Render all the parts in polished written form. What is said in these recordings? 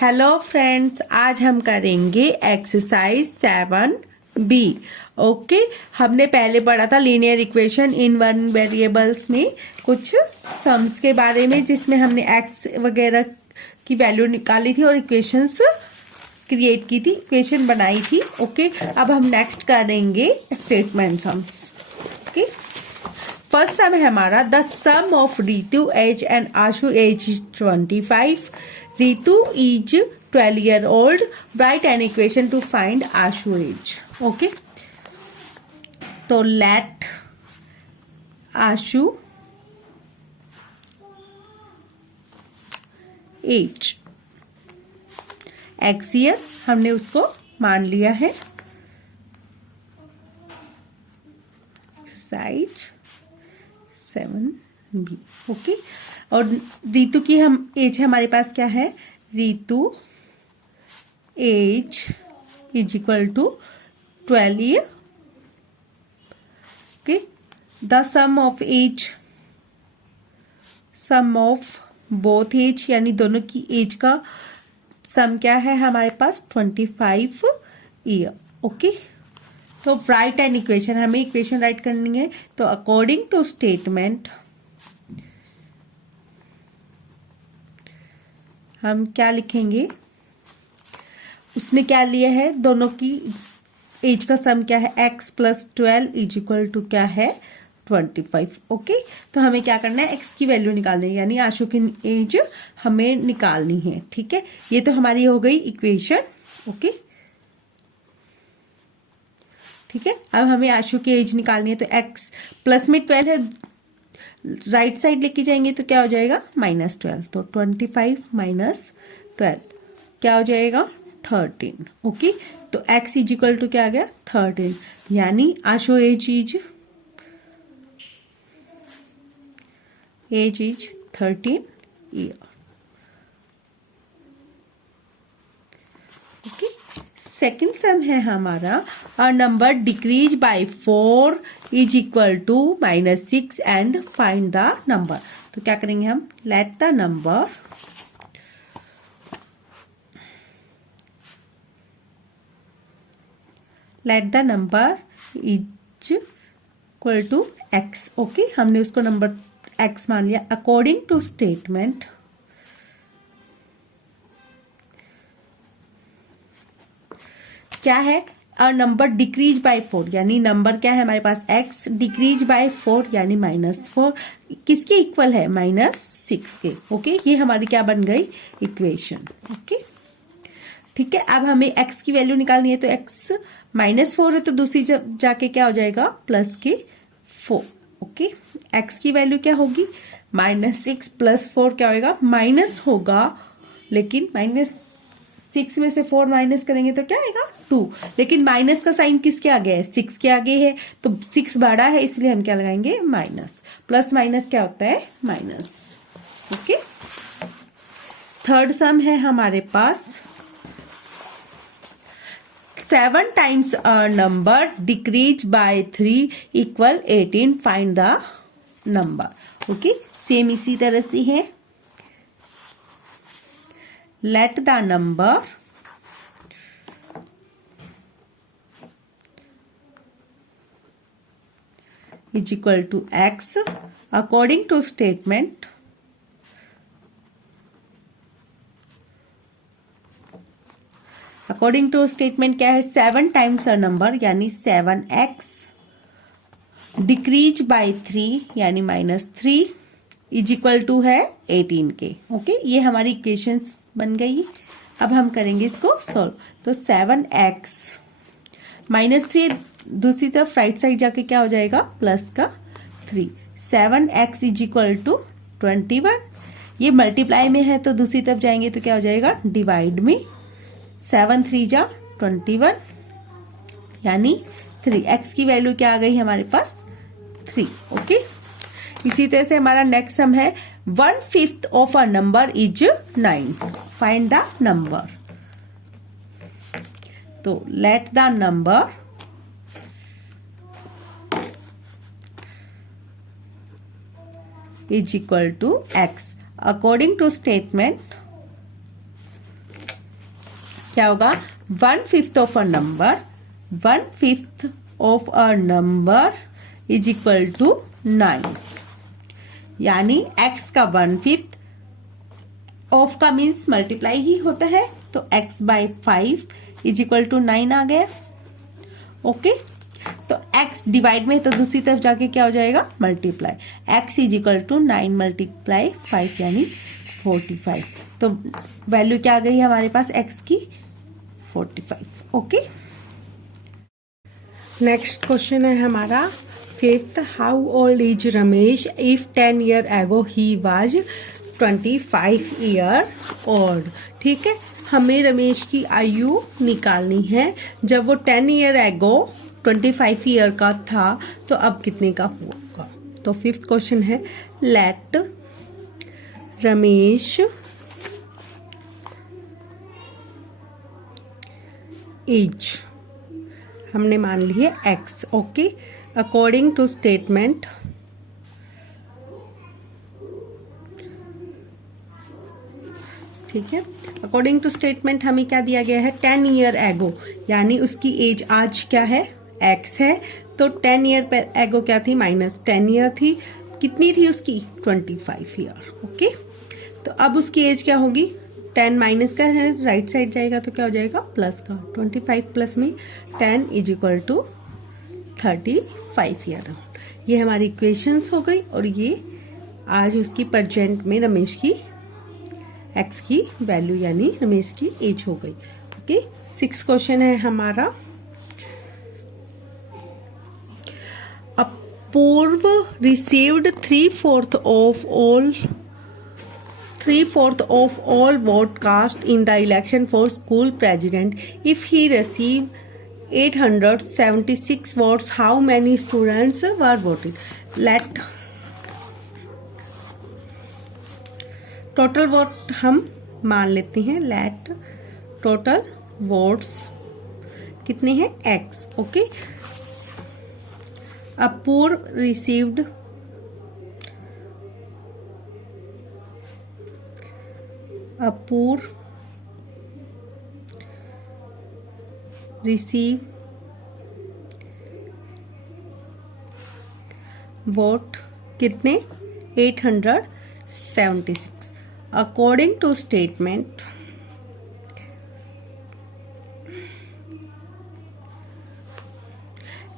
Hello friends, आज हम करेंगे एक्सरसाइज 7B। ओके, हमने पहले पढ़ा था linear equation in one variables में कुछ सम्स के बारे में, जिसमें हमने एक्स वगैरह की वैल्यू निकाली थी और इक्वेशंस क्रिएट की थी, इक्वेशन बनाई थी। ओके, अब हम नेक्स्ट करेंगे statement sums. Okay, first sum है हमारा the sum of Ritu age and Ashu age 25। Ritu is 12-year-old. Write an equation to find Ashu age. Okay. तो let Ashu age x year हमने उसको मान लिया है। Size 7B। ओके, और रितु की हम एज हमारे पास क्या है, Ritu age is equal to 12 year. Okay, the sum of age, sum of both age यानी दोनों की एज का सम क्या है हमारे पास 25 ईयर। ओके, तो राइट एन इक्वेशन, हमें इक्वेशन राइट करनी है। तो अकॉर्डिंग टू स्टेटमेंट हम क्या लिखेंगे, उसने क्या लिया है, दोनों की एज का सम क्या है, x plus 12 is equal to क्या है 25। ओके, तो हमें क्या करना है, x की वैल्यू निकालनी है, यानी आशु की एज हमें निकालनी है। ठीक है, ये तो हमारी हो गई इक्वेशन। ओके, ठीक है, अब हमें आशु की एज निकालनी है। तो x प्लस में 12 है, राइट साइड लेके जाएंगे तो क्या हो जाएगा -12। तो 25 माइनस 12 क्या हो जाएगा 13। ओके, तो x इज इक्वल टू क्या आ गया 13, यानी Ashu age is 13 year. Okay, second sum है हमारा a number decrease by 4 is equal to -6 and find the number. तो क्या करेंगे हम, let the number is equal to x। Okay, हमने उसको नंबर x मान लिया। अकॉर्डिंग टू स्टेटमेंट क्या है, अ नंबर डिक्रीज बाय 4, यानी नंबर क्या है हमारे पास x, डिक्रीज बाय 4 यानी -4 किसके इक्वल है, -6 के। ओके, ये हमारी क्या बन गई इक्वेशन। ओके, ठीक है, अब हमें x की वैल्यू निकालनी है। तो x -4 है तो दूसरी जाके क्या हो जाएगा प्लस के 4। ओके, x की वैल्यू क्या होगी, -6 प्लस 4 क्या होगा, माइनस होगा, लेकिन -6 में से 4 माइनस करेंगे तो क्या आएगा 2, लेकिन माइनस का साइन किसके आगे है, 6 के आगे है, तो 6 बड़ा है इसलिए हम क्या लगाएंगे माइनस। प्लस माइनस क्या होता है माइनस। ओके, थर्ड सम है हमारे पास 7 times a number decrease bye 3 equal 18, find the number. Okay, same इसी तरह से है। Let the number is equal to x according to statement क्या है, 7 टाइम्स अ नंबर यानी 7x डिक्रीज बाय 3 यानी -3 इज इक्वल टू है 18 के। ओके, ये हमारी इक्वेशंस बन गई। अब हम करेंगे इसको सॉल्व। तो 7x -3 दूसरी तरफ राइट साइड जाके क्या हो जाएगा प्लस का 3, 7x इज इक्वल टू 21। ये मल्टीप्लाई में है तो दूसरी तरफ जाएंगे तो क्या हो जाएगा डिवाइड में, 7 3 जा 21 यानी 3। x की वैल्यू क्या आ गई हमारे पास 3। ओके, इसी तरह से हमारा नेक्स्ट सम है 1/5 of a number is 9, find the number. तो let the number is equal to x। According to statement, क्या होगा 1/5 of a number 1/5 of a number is equal to 9, यानी x का 1/5 ऑफ का मीन्स मल्टीप्लाई ही होता है, तो x by 5 is equal to 9 आ गया। ओके, तो x डिवाइड में तो दूसरी तरफ जाके क्या हो जाएगा multiply, x is equal to 9 multiply 5 यानी 45। तो वैल्यू क्या आ गई हमारे पास x की 45। ओके, नेक्स्ट क्वेश्चन है हमारा 5th, how old is Ramesh if 10 year ago he was 25 year old. ठीक है, हमें रमेश की आयु निकालनी है जब वो 10 ईयर एगो 25 ईयर का था, तो अब कितने का होगा। तो 5th क्वेश्चन है लेट रमेश एज हमने मान ली है x। Okay, according to statement ठीक है, अकॉर्डिंग टू स्टेटमेंट हमें क्या दिया गया है 10 ईयर एगो, यानी उसकी एज आज क्या है x है, तो 10 ईयर पर एगो क्या थी -10 ईयर थी, कितनी थी उसकी 25 ईयर। ओके, तो अब उसकी एज क्या होगी 10 माइनस का है, राइट साइड जाएगा तो क्या हो जाएगा प्लस का, 25 प्लस में 10 इज इक्वल टू 35 ईयर। ये हमारी इक्वेशंस हो गई और ये आज उसकी प्रेजेंट में रमेश की x की वैल्यू यानी रमेश की एज हो गई। ओके, 6th क्वेश्चन है हमारा अपूर्व received 3/4 of all vote cast in the election for school president. If he received 876 votes, how many students were voted? Let total vote हम मान लेते हैं, let total votes कितने हैं x। ओके, अपूर्व received receive vote कितने 876। According to statement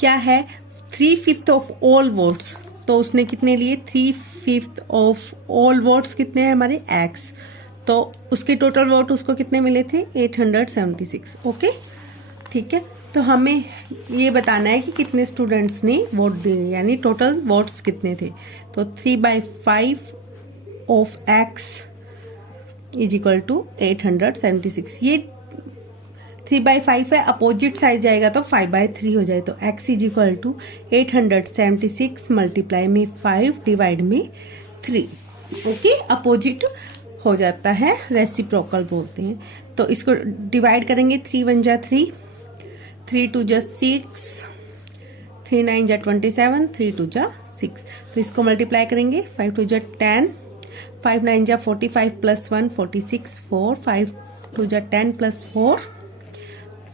क्या है 3/5 of all votes, तो उसने कितने लिए 3/5 ऑफ ऑल वोट्स कितने हैं हमारे x, तो उसके टोटल वोट उसको कितने मिले थे 876। ओके, ठीक है, तो हमें ये बताना है कि कितने स्टूडेंट्स ने वोट दिए, यानी टोटल वोट्स कितने थे। तो 3/5 of x is equal to 876। ये 3/5 है, अपोजिट साइड जाएगा तो 5/3 हो जाए, तो x is equal to 876 multiply में 5 डिवाइड में 3। ओके, अपोजिट हो जाता है, रेसिप्रोकल बोलते हैं। तो इसको डिवाइड करेंगे, 3 1 जा 3, 3 2 जा 6, 3 9 जा 27, 3 2 जा 6। तो इसको मल्टीप्लाई करेंगे, 5 2 जा 10, 5 9 जा 45 प्लस 1 46, 4 5 2 जा 10 प्लस 4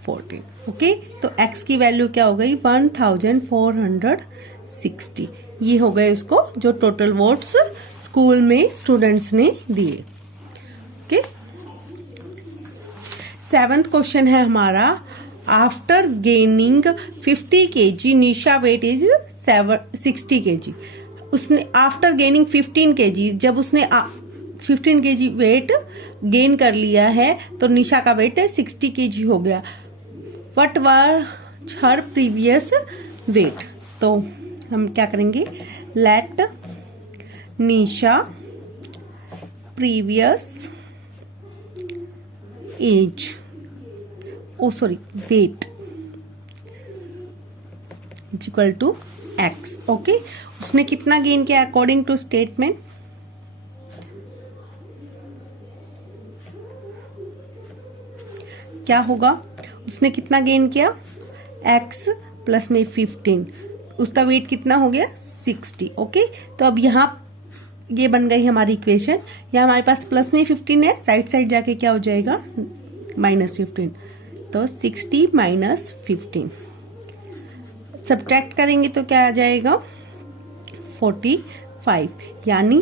14। ओके, तो x की वैल्यू क्या हो गई 1460। ये हो गए उसको जो टोटल वोट्स स्कूल में स्टूडेंट्स ने दिए। ओके, 7th क्वेश्चन है हमारा after gaining 50 kg Nisha weight is 60 kg। उसने आफ्टर गेनिंग 15 kg, जब उसने 15 kg वेट गेन कर लिया है तो निशा का वेट 60 kg हो गया। What was her previous weight, तो हम क्या करेंगे let Nisha previous age weight is equal to x. Okay, उसने कितना गेन किया अकॉर्डिंग टू स्टेटमेंट, क्या होगा उसने कितना गेन किया x प्लस में 15, उसका वेट कितना हो गया 60। ओके, तो अब यहाँ ये बन गई हमारी इक्वेशन। यहाँ हमारे पास प्लस में 15 है, राइट साइड जाके क्या हो जाएगा -15, तो 60 - 15 सब्ट्रैक्ट करेंगे तो क्या आ जाएगा 45, यानी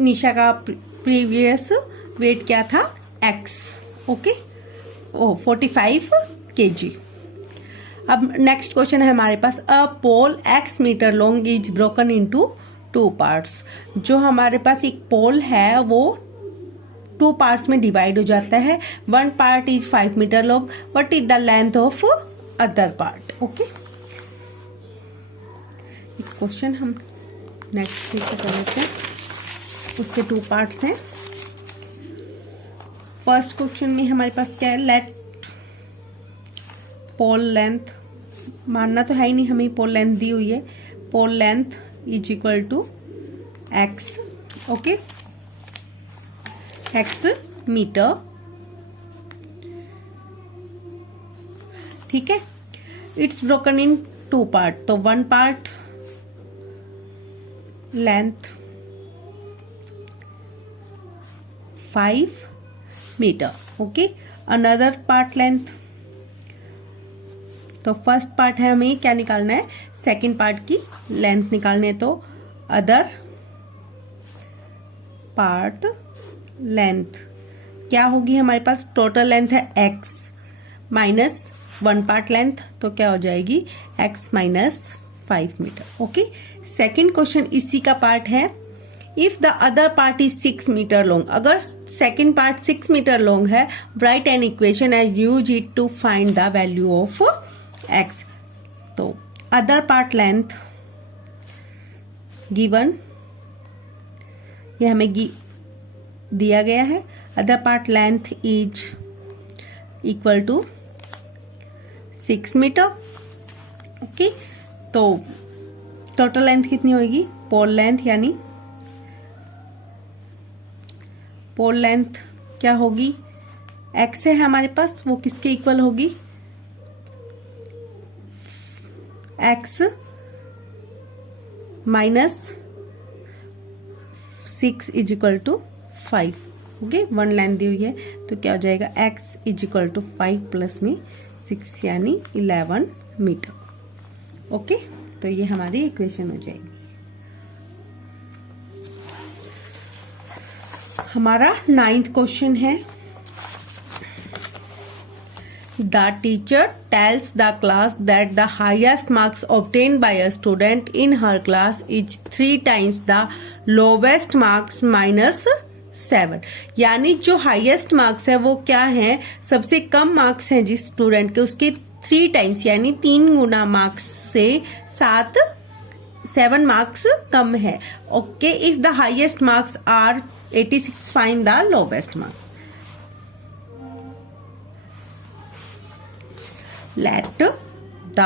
निशा का प्रीवियस वेट क्या था x, ओके, 45 kg। अब नेक्स्ट क्वेश्चन है हमारे पास, a pole x metre long is broken into 2 parts. जो हमारे पास एक पोल है वो 2 पार्ट्स में डिवाइड हो जाता है। 1 part is 5 metre long, what is the length of other part, okay. Question हम नेक्स्ट कर लेते हैं, उसके 2 पार्ट्स हैं। फर्स्ट क्वेश्चन में हमारे पास क्या है, लेट पोल लेंथ, मानना तो है ही नहीं, हमें पोल लेंथ दी हुई है, pole length is equal to x, okay, x metre, ठीक है। इट्स ब्रोकन इन 2 पार्ट, तो 1 part length 5 metre, okay, another part length, तो फर्स्ट पार्ट है हमें क्या निकालना है, सेकंड पार्ट की लेंथ निकालने है, तो अदर पार्ट लेंथ क्या होगी हमारे पास, टोटल लेंथ है x माइनस 1 पार्ट लेंथ, तो क्या हो जाएगी x -5 metre, okay. Second question इसी का पार्ट है, if the other part is 6 metre long, अगर सेकंड पार्ट 6 मीटर लॉन्ग है, write an equation and use it to find the value of x। तो अदर पार्ट लेंथ गिवन, ये हमें दिया गया है, other part length is equal to 6 metre, okay. तो total length कितनी होगी, पोल लेंथ, यानी पोल लेंथ क्या होगी, x है हमारे पास, वो किसके इक्वल होगी, x -6 is equal to 5, okay. 1 length दी हुई है, तो क्या हो जाएगा x is equal to 5 plus में 6 यानी 11 मीटर, ओके। तो ये हमारी इक्वेशन हो जाएगी। हमारा 9th क्वेश्चन है, the teacher tells the class that the highest marks obtained by a student in her class is 3 times the lowest marks -7, यानी जो हाईएस्ट मार्क्स है वो क्या है, सबसे कम मार्क्स हैं जिस स्टूडेंट के, उसके 3 टाइम्स यानी 3 गुना मार्क्स से 7 मार्क्स कम है, okay. If the highest marks are 86, find the lowest marks. Let the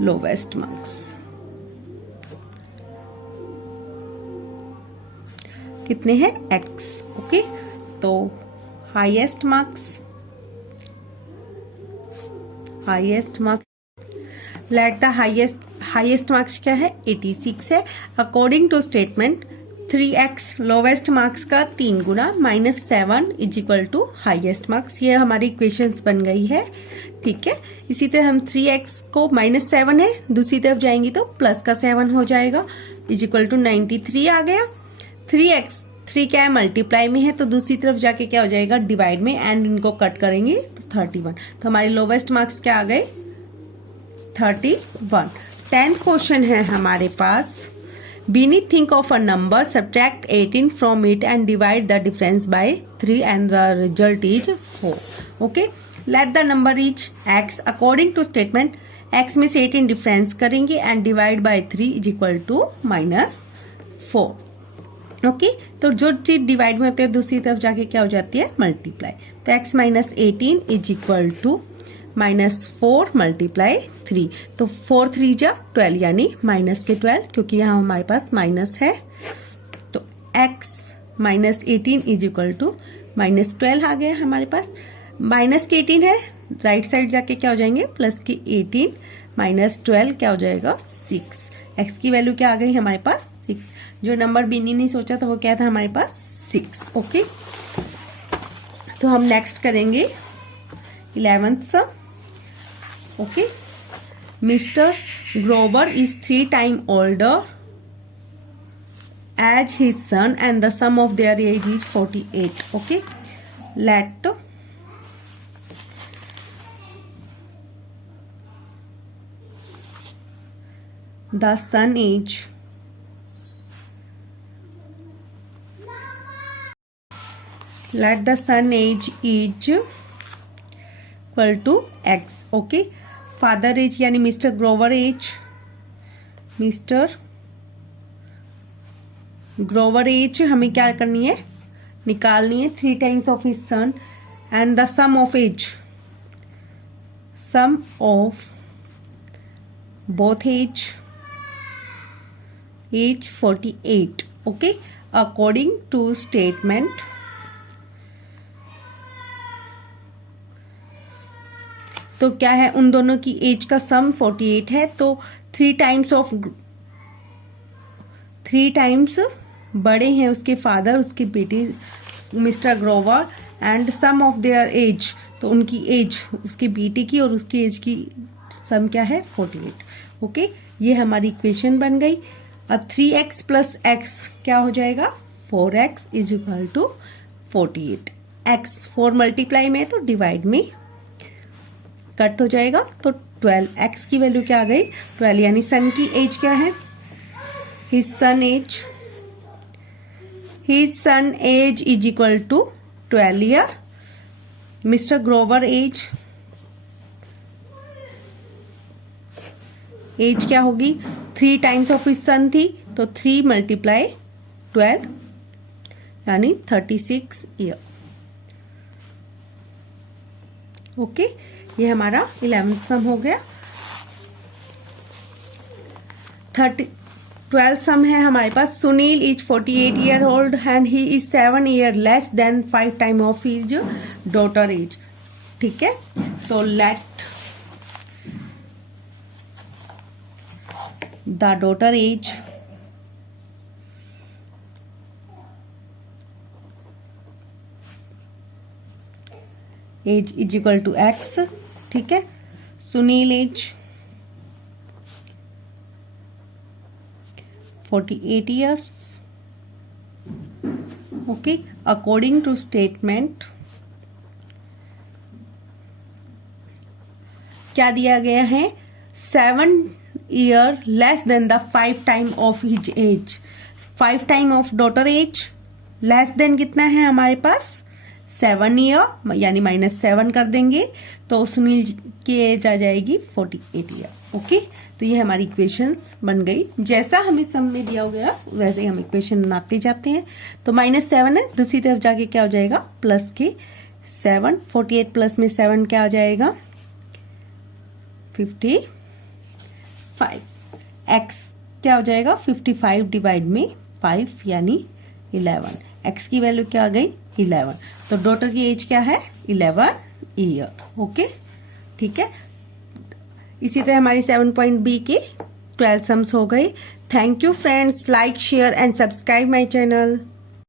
lowest marks कितने हैं, x, ओके। तो highest marks let the highest marks क्या है, 86 है। According to statement 3x lowest marks का 3 गुना -7 is equal to highest marks, ये हमारी इक्वेशंस बन गई है, ठीक है। इसी तरह हम 3x को -7 है, दूसरी तरफ जाएंगी तो प्लस का 7 हो जाएगा, इज इक्वल टू 93 आ गया। 3x 3 क्या है, मल्टीप्लाई में है, तो दूसरी तरफ जाके क्या हो जाएगा, डिवाइड में, एंड इनको कट करेंगे तो 31, तो हमारे लोवेस्ट मार्क्स क्या आ गए, 31। 10th क्वेश्चन है हमारे पास, beneath think of a number, subtract 18 from it and divide the difference by 3 and the result is 4, okay। let the number reach x, according to statement x में से 18 difference करेंगे and divide by 3 is equal to -4, okay. तो जो चीज divide में होती है दूसरी तरफ जाके क्या हो जाती है, मल्टीप्लाई, तो x -18 is equal to -4 multiply 3, तो 4 3 जा 12 यानी -12, क्योंकि यहाँ हमारे पास माइनस है, तो x -18 इज इक्वल टू -12 आ गया हमारे पास। माइनस के 18 है, राइट साइड जाके क्या हो जाएंगे, प्लस की 18 -12 क्या हो जाएगा 6, x की वैल्यू क्या आ गई हमारे पास 6, जो नंबर बीनी नहीं सोचा था वो क्या था हमारे पास 6, ओके। तो तो हम नेक्स्ट करेंगे 11th sum. Okay, mister Grover is 3 times older as his son and the sum of their age is 48. Okay, let the son age is equal to x. Okay, father age यानी mister Grover age, हमें क्या करनी है, निकालनी है. 3 times of his son and the sum of both age 48. Okay, according to statement तो क्या है, उन दोनों की एज का सम 48 है. तो 3 टाइम्स बड़े हैं उसके फादर, उसके बेटे mister Grover, and sum of their age, तो उनकी एज, उसके बेटे की और उसकी एज की सम क्या है, 48. ओके, ये हमारी इक्वेशन बन गई. अब 3x प्लस x क्या हो जाएगा, 4x is equal to 48. x 4 multiply में तो डिवाइड में कट हो जाएगा. तो 12x की वैल्यू क्या आ गई, 12, यानी सन की एज क्या है, his son age is equal to 12 year. Mister Grover age क्या होगी, 3 टाइम्स ऑफ हिज सन थी, तो 3 मल्टीप्लाई 12 यानी 36 ईयर. ओके, ये हमारा 11th सम हो गया. 12th सम है हमारे पास. Sunil is 48 year old and he is 7 year less than 5 time of his daughter age. ठीक है, तो let the daughter age is equal to X. ठीक है, Sunil age 48 years. Okay, according to statement क्या दिया गया है, 7 year less than the 5 time of his age. 5 time of daughter age less than कितना है हमारे पास, 7 ईयर, यानी -7 कर देंगे तो सुनील की एज आ जाएगी 48 ईयर. ओके, तो ये हमारी इक्वेशंस बन गई. जैसा हमें सम में दिया गया वैसे ही हम इक्वेशन बनाते जाते हैं. तो -7 है, दूसरी तरफ जाके क्या हो जाएगा, प्लस के 7. 48 प्लस में 7 क्या आ जाएगा, 55. एक्स क्या हो जाएगा, 55 डिवाइड में 5 यानी 11. एक्स की वैल्यू क्या आ गई, 11. तो डॉटर की एज क्या है, 11 ईयर. ओके, ठीक है. इसी तरह हमारी 7.b के 12 सम्स हो गई. Thank you friends. Like, share and subscribe my channel.